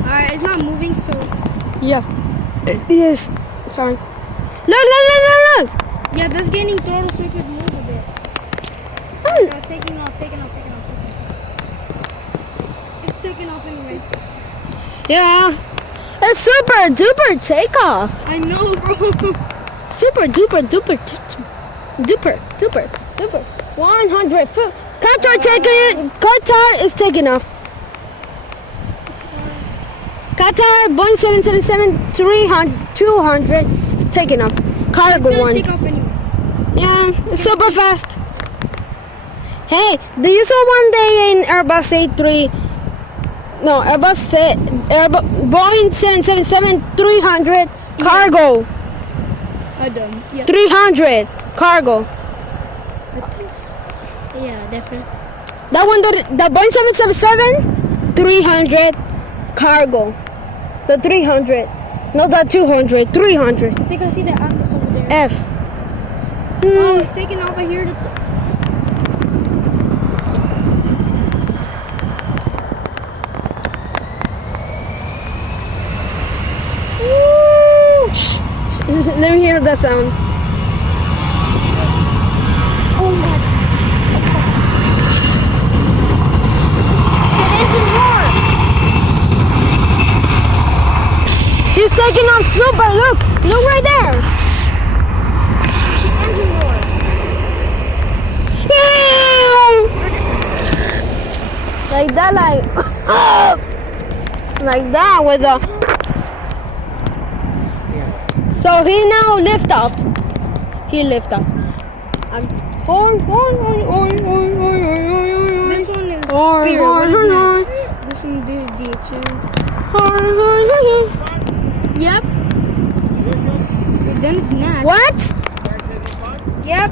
Alright, it's not moving, so. Yes. It is. Sorry. Look. Yeah, that's getting throttle so it could move a bit. No, it's taking off. It's taking off anyway. Yeah. It's super duper takeoff. I know, bro. Super duper. 100 foot. Qatar is taking off. Qatar Boeing 777-200 is taking off. Cargo It's gonna one. take off anyway. Yeah, it's super fast. Hey, do you saw one day in Airbus A3? No, Boeing 777-300 cargo. I done. Yeah. 300 cargo. I think so. Yeah, definitely. That one, the Boeing 777-300 cargo. The 300, not the 200. 300. I think I see the Atlas over there. F. Oh, it's taking off. I hear the. Woo! Shh. Let me hear that sound. Oh my. He's taking off super. Look right there. Like that, like that with a. So he now lift off. He lift off. This one is Spirit. What is next? This one did DHL. Yep. Wait, then it's not. What? Yep.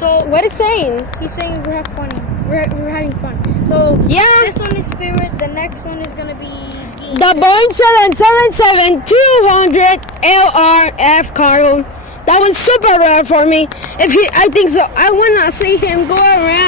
So What is saying? he's saying we're having fun. We're having fun. So Yeah. this one is Spirit. The next one is gonna be The Boeing 777-200 LRF cargo. That was super rare for me. I think so. I wanna see him go around.